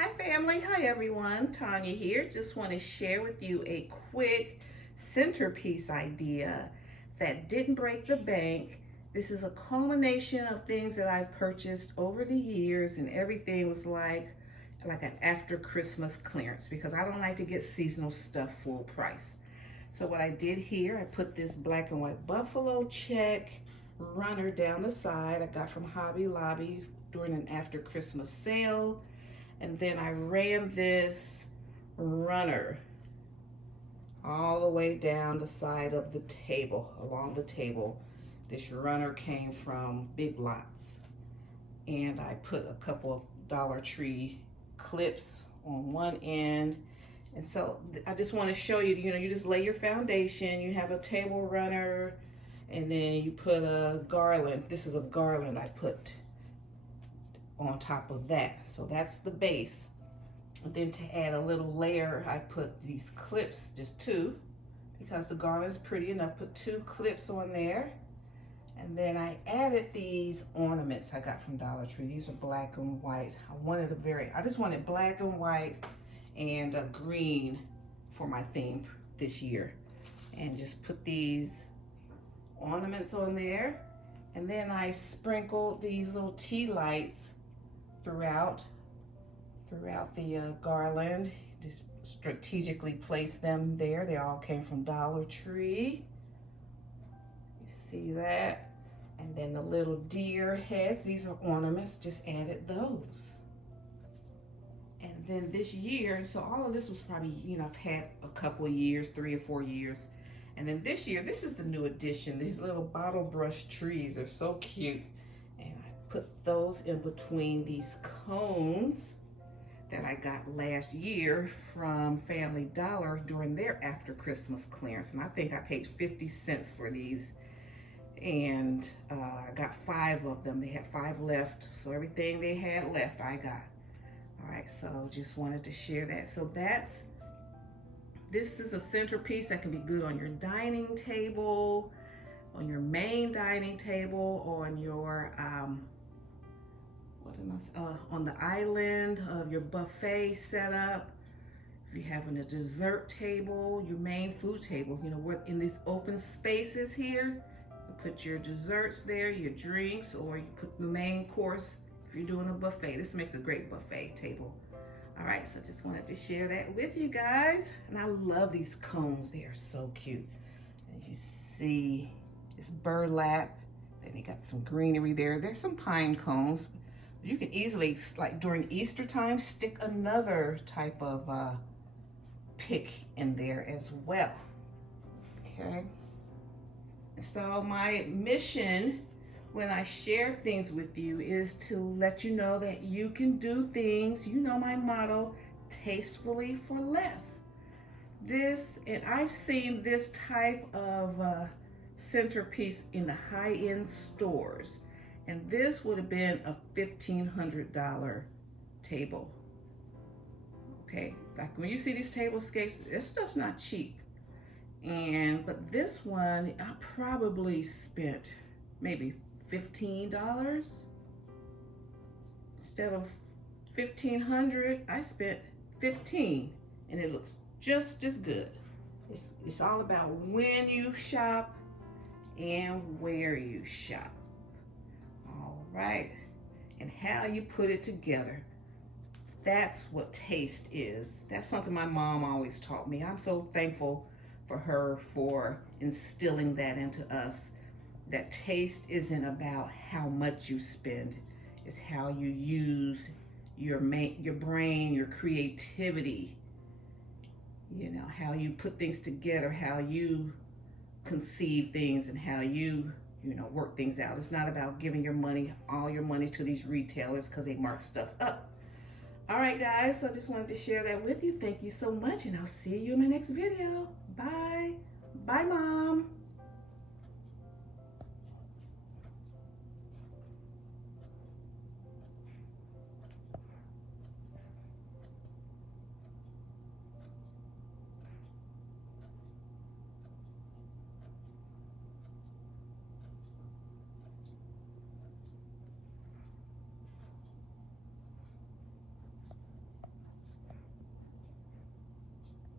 Hi family, hi everyone, Tanya here. Just want to share with you a quick centerpiece idea that didn't break the bank. This is a culmination of things that I've purchased over the years, and everything was like an after Christmas clearance because I don't like to get seasonal stuff full price. So what I did here, I put this black and white buffalo check runner down the side I got from Hobby Lobby during an after Christmas sale. And then I ran this runner all the way down the side of the table, along the table. This runner came from Big Lots. And I put a couple of Dollar Tree clips on one end. And so I just want to show you, you just lay your foundation, you have a table runner, and then you put a garland. This is a garland I put on top of that. So that's the base. And then to add a little layer, I put these clips, just two, because the garland's pretty enough. Put two clips on there. And then I added these ornaments I got from Dollar Tree. These are black and white. I just wanted black and white and a green for my theme this year. And just put these ornaments on there. And then I sprinkled these little tea lights throughout the garland. Just strategically placed them there. They all came from Dollar Tree. You see that? And then the little deer heads, these are ornaments, just added those. And then this year, so all of this was probably, I've had a couple of years, 3 or 4 years. And then this year, this is the new addition. These little bottle brush trees are so cute. And I put those in between these cones that I got last year from Family Dollar during their after Christmas clearance. And I think I paid 50 cents for these. And I got 5 of them. They had 5 left. So everything they had left, I got. All right, so just wanted to share that. So this is a centerpiece that can be good on your dining table, on your main dining table, on your on the island of your buffet setup. If you're having a dessert table, your main food table, we're in these open spaces here. You put your desserts there, your drinks, or you put the main course if you're doing a buffet. This makes a great buffet table. All right, so just wanted to share that with you guys. And I love these cones. They are so cute. And you see it's burlap. Then you got some greenery there. There's some pine cones. You can easily, like during Easter time, stick another type of pick in there as well. Okay. So my mission when I share things with you is to let you know that you can do things, my motto, tastefully for less. And I've seen this type of centerpiece in the high-end stores. And this would have been a $1,500 table. Okay, like when you see these tablescapes, this stuff's not cheap. But this one, I probably spent maybe $15 instead of $1,500. I spent $15, and it looks just as good. It's all about when you shop and where you shop. All right, and how you put it together. That's what taste is. That's something my mom always taught me. I'm so thankful for her for instilling that into us. That taste isn't about how much you spend. It's how you use your brain, your creativity. How you put things together, how you conceive things, and how you work things out. It's not about giving all your money to these retailers because they mark stuff up. All right, guys, so I just wanted to share that with you. Thank you so much, and I'll see you in my next video. Bye. Bye, Mom.